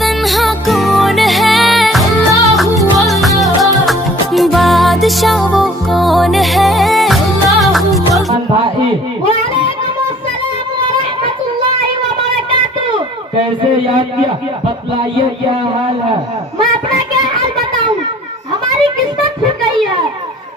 तन्हा कौन है, अल्लाहू अल्लाह, बादशाह वो कौन है, अल्लाहू अल्लाह। कैसे याद किया, बतलाइए क्या हाल है? मैं अपना क्या हाल बताऊं, हमारी किस्मत फूट गई है।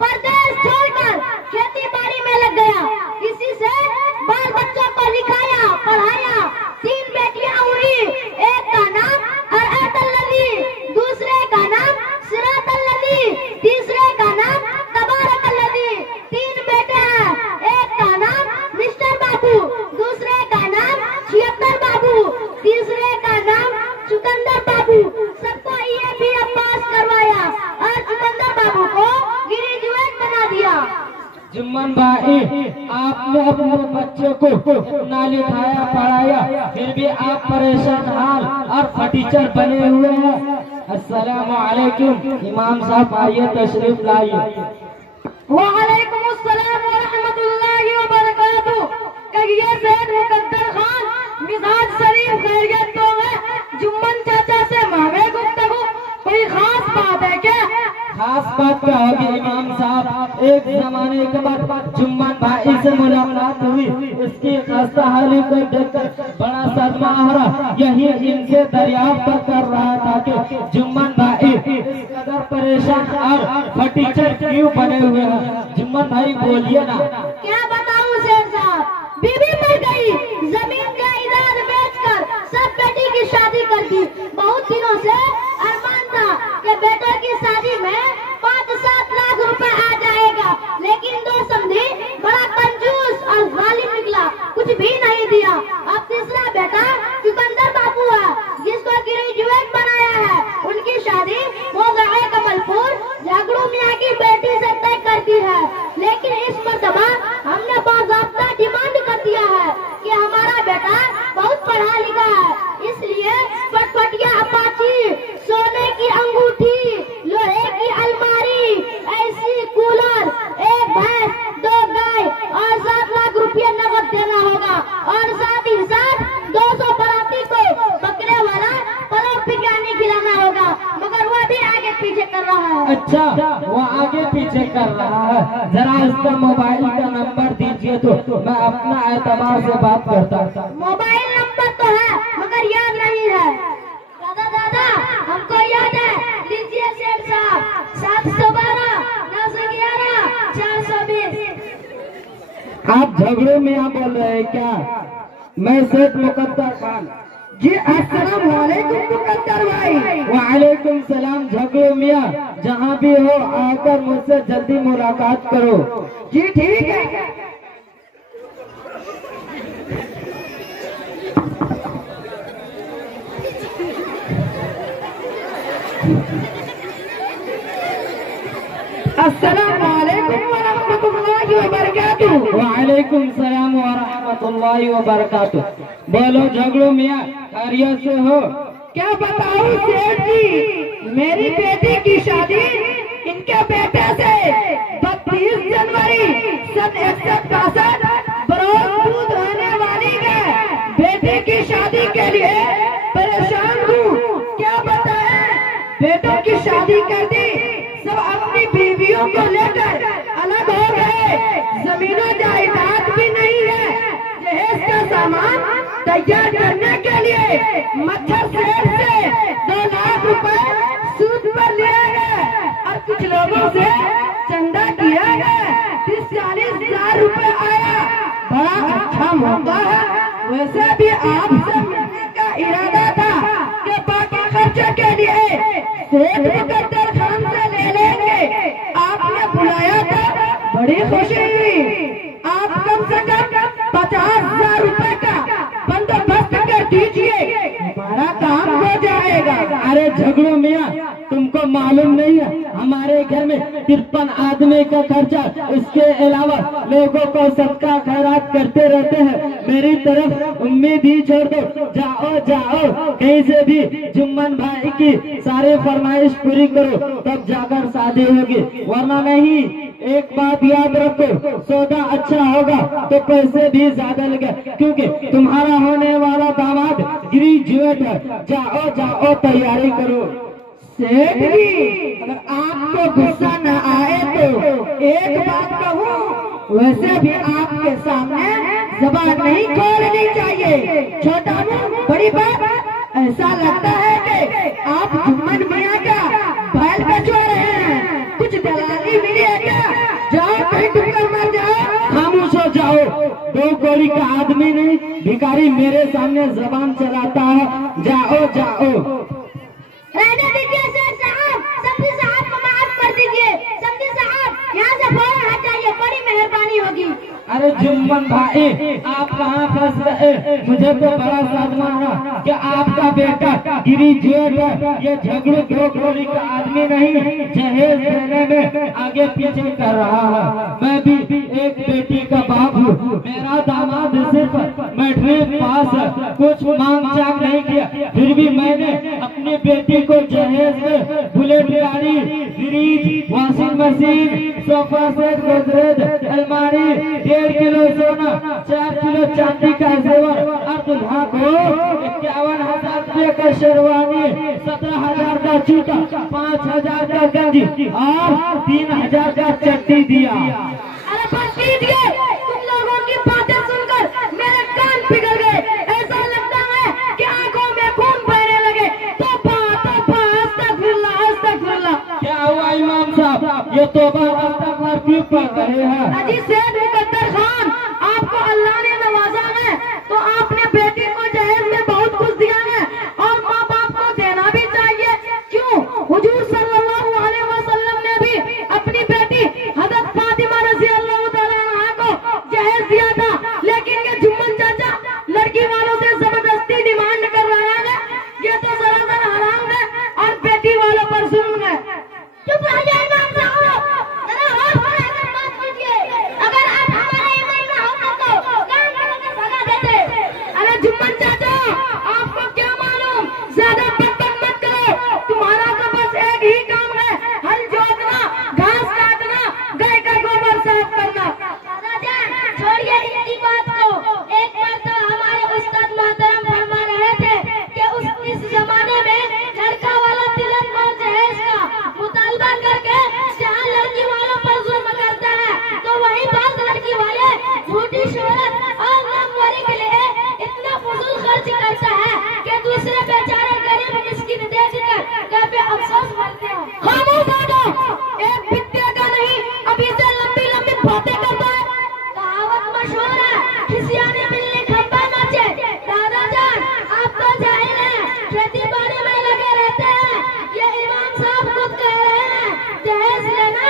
परदेश छोड़कर खेती बाड़ी में लग गया, इसी से बाल बच्चों को लिखाया पढ़ाया। 3 बेटियां हुई, एक का नाम अरअतल्लज़ी, दूसरे का नाम सिरातल्लज़ी, तीसरे का नाम तबारकल्लज़ी। 3 बेटे हैं, एक का नाम मिस्टर बाबू, दूसरे का नाम छियत्तर बाबू, तीसरे का नाम चुकंदर बाबू। सबको ये पास करवाया और चुकंदर बाबू को ग्रेजुएट बना दिया। जुम्मन भाई, आपने अपने बच्चे को ना लिखाया पढ़ाया, फिर भी आप परेशान हाल और फटीचर बने हुए हैं। अस्सलामु अलैकुम इमाम साहब, आइए तशरीफ लाइए। वालेकुम अस्सलाम व रहमतुल्लाहि व बरकातुहू। कहिए सैयद मुकद्दर खान, मिजाज शरीफ खैरियत तो है? जुम्मन चाचा से मांगे गुफ्तगू, कोई खास बात है क्या? खास बात क्या होगी इमाम साहब, एक जमाने के बाद जुम्मन भाई से मुलाकात हुई, इसकी खस्ता हाली को देखकर बड़ा सदमा आ रहा। यही इनसे दरियाफ्त कर रहा था कि जुम्मन भाई इस कदर परेशान और फटीचर क्यों बने हुए हैं। जुम्मन भाई बोलिए ना। क्या बताऊं शेर साहब, बीवी मर गई, जमीन जायदाद बेचकर सब बेटी की शादी कर दी। बहुत दिनों से अरमान था कि बेटे की शादी में 5-7 लाख रुपए आ जाएगा, लेकिन 2 समधी बड़ा कंजूस और जालिम निकला, कुछ भी नहीं दिया। अब तीसरा बेटा चुकंदर बाबू है, जिसको ग्रेजुएट बनाया है। उनकी शादी मौज़े कमलपुर झगड़ू मियाँ की बेटी से तय कर दी है, लेकिन इस मर्तबा हमने बाज़ाब्ता डिमांड कर दिया है कि हमारा बेटा बहुत पढ़ा लिखा है, इसलिए फटफटिया अपाची, सोने की अंगूठी, लोहे की अलमारी, एसी, कूलर, 1 भैंस, 2 गाय और 7 लाख रुपये नकद देना होगा। और साथ ही साथ 200 बराती को बकरे वाला परोठ बिरयानी खिलाना होगा, मगर वो भी आगे पीछे कर रहा है। अच्छा, वो आगे पीछे कर रहा है। जरा इसका मोबाइल का नंबर दीजिए तो मैं अपना एतबार से बात करता। मोबाइल नंबर तो है मगर याद नहीं है। दादा हमको याद है, लीजिए सेठ साहब, 712 911 420। आप झगड़े में आप बोल रहे हैं क्या? मैं सेठ मुकद्दर खान जी। अस्सलाम वालेकुम मुकद्दर भाई। वालेकुम सलाम। झगड़ो मियाँ, जहाँ भी हो आकर मुझसे जल्दी मुलाकात करो। जी ठीक है। अस्सलाम वालेकुम व रहमतुल्लाहि व बरकातुहू। वालेकुम सलाम व रहमतुल्लाहि व बरकातुहू। बोलो झगड़ो मियाँ, खैरियत से हो? क्या बताऊं सेठ जी, मेरी बेटी की शादी इनके बेटे से 32 जनवरी सन 61 बरोज दूध रहने वाली है। बेटे की शादी के लिए परेशान हूँ, क्या बताएं? बेटों की शादी कर दी, सब अपनी बीवियों को लेकर अलग हो गए। जमीनों जायदाद भी नहीं है, दहेज का सामान तैयार करने के लिए मच्छर शहर से 2 लाख रुपए सूद पर लिया गया और कुछ लोगों से चंदा किया गया। 30-40 हजार रुपए आया। बड़ा अच्छा मौका है, वैसे भी आपसे मिलने का इरादा था कि बाकी खर्चे के लिए सेठ मुकद्दर खान से ले लेंगे। आपने बुलाया था, बड़ी खुशी हुई। आप कम से कम 50,000 रुपए का बंदोबस्त कर दीजिए, हमारा काम हो जाएगा। अरे झगड़ो मियाँ, तुमको मालूम नहीं है हमारे घर में 53 आदमी का खर्चा, इसके अलावा लोगों को सबका खैरात करते रहते हैं। मेरी तरफ उम्मीद ही छोड़ दो, जाओ जाओ कहीं से भी जुम्मन भाई की सारी फरमाइश पूरी करो, तब जाकर शादी होगी, वरना नहीं। एक बात याद रखो, सौदा अच्छा होगा तो पैसे भी ज्यादा लगे, क्योंकि तुम्हारा होने वाला दामाद ग्रेजुएट है। जाओ जाओ तैयारी करो। सेठ जी, अगर आपको गुस्सा न आए तो एक बात कहूँ, वैसे भी आपके सामने जबान नहीं खोलनी चाहिए। छोटा मुंह बड़ी बात। ऐसा लगता है कि आप जुम्मन मियाँ का बैल बेचवा रहे हैं। कुछ दलाली मिली है क्या? जाओ कहीं टुक्कर मर जाओ। खामोश हो जाओ। 2 कौड़ी का आदमी नहीं, भिखारी मेरे सामने जबान चलाता है। जाओ जाओ। रहने दीजिए सेठ साहब, समझी साहब को माफ कर दीजिए। समझी साहब यहाँ से फौरन हट जाइए, बड़ी मेहरबानी होगी। अरे जुम्मन भाई, आप कहाँ फंस रहे? मुझे तो बड़ा सदमा है कि आपका बेटा ग्रेजुएट है। ये झगड़ू 2 कौड़ी का आदमी नहीं, जहेज देने में आगे पीछे कर रहा है। मैं भी एक बेटी का बाप हूँ। मेरा दामाद सिर्फ मैट्रिक पास है, कुछ मांग चांग नहीं किया, फिर भी मैंने अपनी बेटी को जहेज में बुलेट गाड़ी, fridge, washing machine, sofa set, Godrej, अलमारी, 1.5 किलो सोना, 4 किलो चांदी का जेवर और दुल्हा को 51,000 रुपये का शेरवानी, 17,000 का जूता, 5,000 का गंजी और 3,000 का चट्टी दिया। अरे बस कीजिए, तुम लोगों की बातें सुनकर मेरे कान पिघल गए। ऐसा लगता है कि आंखों में खून बहने लगे। तौबा तौबा, अस्तगफिरुल्लाह अस्तगफिरुल्लाह। क्या हुआ इमाम साहब? ये तौबा अस्तगफार क्यों पढ़ रहे हैं? अजी सेठ मुकद्दर खान, आपको अल्लाह ने नवाजा है तो आपने बेटी को जहेज में बहुत कुछ दिया है और माँ बाप को देना भी चाहिए। क्यों? हुजूर सल्लल्लाहु अलैहि वसल्लम ने भी अपनी बेटी हज़रत फातिमा रज़ियल्लाहु तआला अन्हा को जहेज दिया था। लेकिन ये जुम्मन चाचा लड़की वालों से जबरदस्ती डिमांड कर रहा है। ये तो सरासर हराम है और बेटी वालों पर जुल्म है। चुप रहिए इमाम साहब, जरा और होकर बात कीजिए। अगर आप हमारे इमाम ना होते तो काम करके भगा देते। अरे जुम्मन चाचा, आपको क्या मालूम? ज्यादा बकबक मत करो। तुम्हारा तो बस एक ही काम है, हल जोतना, घास काटना, गाय का गोबर साफ करना। दादा छोड़िए इनकी बात को। एक बार तो हमारे उस्ताद मोहतरम फरमा रहे थे कि इस जमाने में लड़का वाला तिलक और जहेज का मुतालबा करके जहाँ लड़की वालों पर जुल्म करता है, तो वही बात लड़की वाले झूठी शोहरत और नामवरी के लिए इतना फजूल खर्च करता है कि दूसरे बेचारे गरीब मिस्किन देखकर घर पे अफसोस करते हैं। खामोश बैठो, एक बित्ते का नहीं अभी से लंबी लंबी बातें करता है। कहावत मशहूर है, खिसियाने मिलने खंबा नाचे। दादा जान, आप तो जाहिल हैं, खेती बाड़ी में लगे रहते हैं। ये इमाम साहब खुद कह रहे हैं जहेज लेना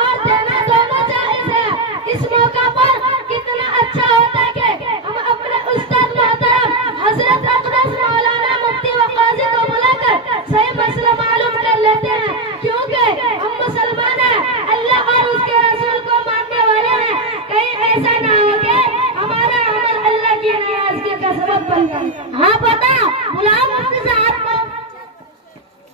और देना दोनों जायज है। इस मौका पर कितना अच्छा होता है कि हम अपने उस्ताद मोहतरम हजरत अक़दस मौलाना मुफ्ती व काजी को बुलाकर सही मसला मालूम कर लेते हैं, क्योंकि हम मुसलमान हैं, अल्लाह और उसके रसूल को मानने वाले हैं। कहीं ऐसा ना हो कि हमारा अमल अल्लाह की नाराजगी का सबब बन जाए। हाँ पता, बुलाओ मुफ्ती साहब को।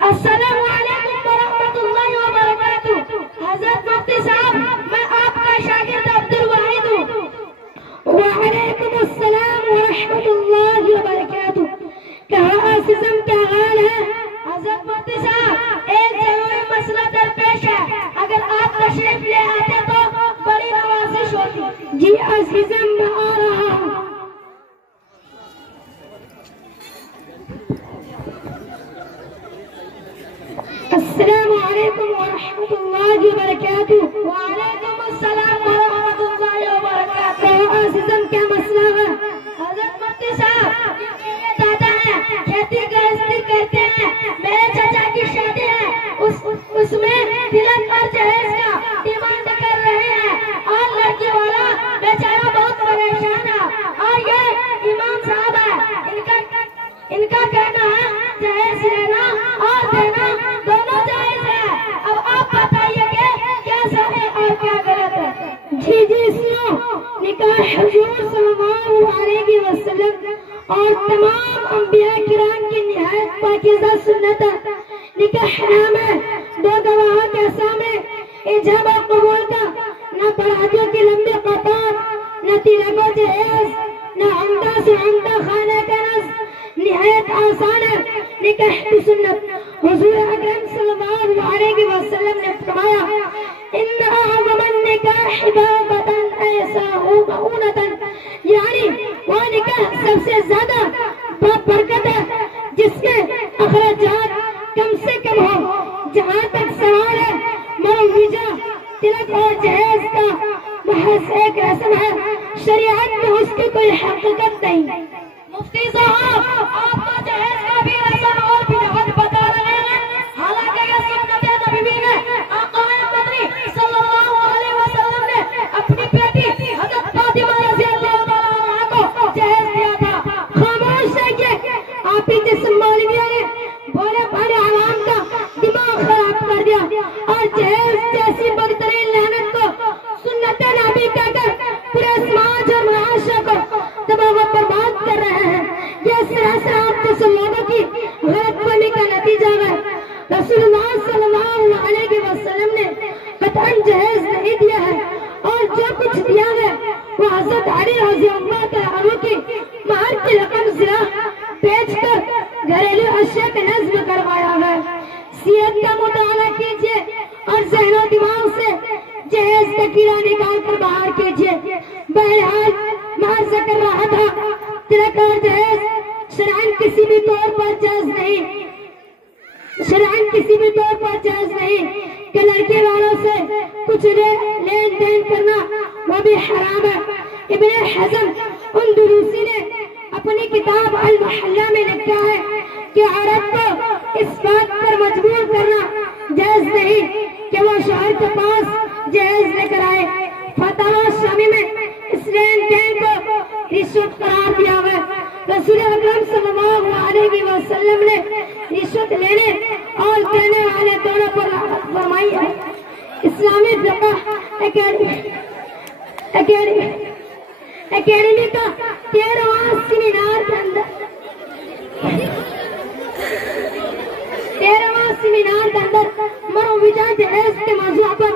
अस्सलामु अलैकुम वरहमतुल्लाहि व बरकातुहू। हजरत मुफ्ती साहब, मैं आपका शागिर्द अब्दुल वाहिद हूँ। वालेकुम अस्सलाम वरहमतुल्लाहि व बरकातुहू। कहाँ आसिज़म, क्या हाल है? हजरत मुफ्ती साहब, एक जरूरी मसला दरपेश है, अगर आप तशरीफ ले आते तो बड़ी नवाजिश होती। जी आसिज़म, मैं आ रहा हूँ। अस्सलामु अलैकुम वरहमतुल्लाहि व बरकातुहू। वालेकुम अस्सलाम वरहमतुल्लाहि व बरकातुहू। आसिज़म, क्या मसला है? हज़रत मुफ्ती साहब, ये दादा हैं, खेती गृहस्थी करते हैं। मेरे चाचा की शादी है, उसमें तिलक और जहेज का डिमांड कर रहे हैं और लड़की वाला बेचारा बहुत परेशान है। और ये इमाम साहब है, इनका कहना है जहेज लेना और देना दोनों जायज है। अब आप बताइए कि क्या सही और क्या गलत है? जी जी, सुनो, निकाह हुजूर सल्लल्लाहु अलैहि वसल्लम और तमाम अंबिया किराम की निहायत पाकीज़ा सुन्नत है। निकाह नाम है, 2 गवाहों के सामने इजाबा कबूल का तहत सुन्नत। हुजूर अकरम सल्लल्लाहु अलैहि वसल्लम ने फरमाया, इन्ना अज़मन निकाह इबादतन ऐसाहु मऊनतन, यानी वो निकाह सबसे ज्यादा बरकत है जिसमें अखराजात कम से कम हो। जहाँ तक सवाल है मरवीजा, तिलक और जहेज का महज एक रस्म है, शरीयत में उसकी कोई हकीकत नहीं। मुफ्ती साहब आपको जहेज का भी रस्म और बिदअत बता रहे हैं, हालांकि ये सुन्नत नबवी है। आका मदनी सल्लल्लाहु अलैहि वसल्लम ने अपनी बेटी हज़रत फातिमा रज़ियल्लाहु तआला अन्हा को जहेज दिया था। खामोश रहिए, आप ही जिस मौलवियों ने भोले भाले आवाम का दिमाग खराब कर दिया और जहेज जैसी बदतरीन लानत को सुन्नत नबी कहकर पूरे समाज और मुआशरे को तबाह व बर्बाद कर रहे हैं। यह सरासर आप जैसे लोगों की गलतफहमी का नतीजा है। रसूलुल्लाह सल्लल्लाहु अलैहि वसल्लम ने कतई जहेज नहीं दिया है और जो कुछ दिया है वो हज़रत अली रज़ियल्लाहु तआला की महर की रकम ज़रा बेचकर घरेलू अशिया का नज़्म करवाया है। सीरत का मुताला कीजिए और ज़हनो दिमाग से जहेज का कीड़ा निकाल कर बाहर कीजिए। बहरहाल मैं अर्ज़ कर रहा था, तिलक और जहेज शरअन किसी भी तौर पर जायज नहीं, शरअन किसी भी तौर पर जायज नहीं कि लड़के वालों से कुछ लेन देन करना वो भी हराम है। इब्ने हज़म अंदलूसी ने अपनी किताब अल मुहल्ला में लिखा है कि औरत को इस बात पर मजबूर करना जायज नहीं कि वो शौहर के पास जहेज लेकर आए। फतवा शामी में इस लेन देन को रिश्वत करार दिया है। रसूल अकरम सल्लल्लाहु अलैहि वसल्लम ने रिश्वत लेने और देने वाले दोनों पर लानत फरमाई है। इस्लामी फ़िक़्ह एकेडमी का 13वां सेमिनार के अंदर 13वां सेमिनार के अंदर मरवीजा जहेज के मौजू पर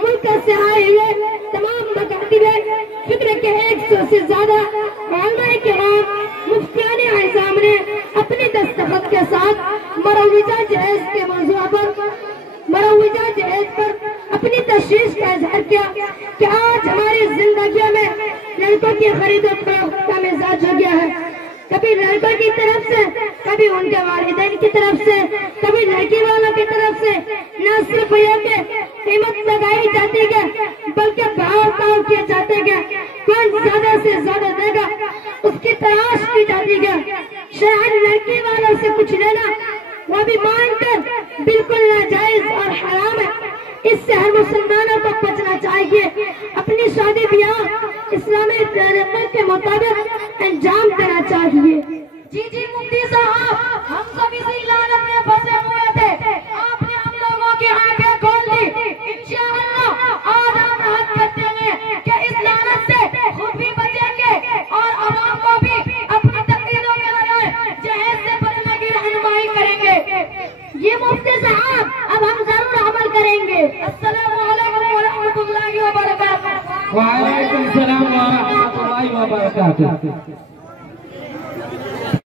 मुल्क से आए हुए तमाम मकातिब फिक्र के 100 से ज्यादा उलमाए किराम मुफ्तियान आज़म ने अपने दस्तखत के साथ मरवीजा जहेज के मौजू पर मरवीजा जहेज पर अपनी तशवीश का इजहार किया कि आज हमारी जिंदगी में लड़कों की खरीदो फरोख्त का मिजाज हो गया है। कभी लड़कों की तरफ से, कभी उनके वालिदैन की तरफ से, कभी लड़की वालों की तरफ से न सिर्फ ये कि कीमत लगाई जाती है बल्कि भाव ताव किए जाते हैं, कौन ज्यादा से ज्यादा देगा उसकी तलाश की जाती है। शरअन लड़की वालों से कुछ लेना वो भी मानकर बिल्कुल नाजायज और हराम है। इससे हर मुसलमानों को बचना चाहिए। अपनी शादी ब्याह इस्लामी तरीके के मुताबिक अंजाम देना चाहिए। जी मुफ्ती साहब, हम सभी इसी लानत में फंसे हुए थे, आपने हम लोगों की आंखें खोल दी। इंशाअल्लाह आज हम राहत करते हैं कि इस लानत से खुद भी बचेंगे और अवाम को भी अपनी तकलीफों के बजाय जहेज से बचने की रहनुमाई करेंगे। ये मुफ्ती साहब अब हम जरूर अमल करेंगे। अस्सलामु अलैकुम व रहमतुल्लाहि व बरकातहू। वालेकुम सलाम व रहमतुल्लाहि व बरकातहू।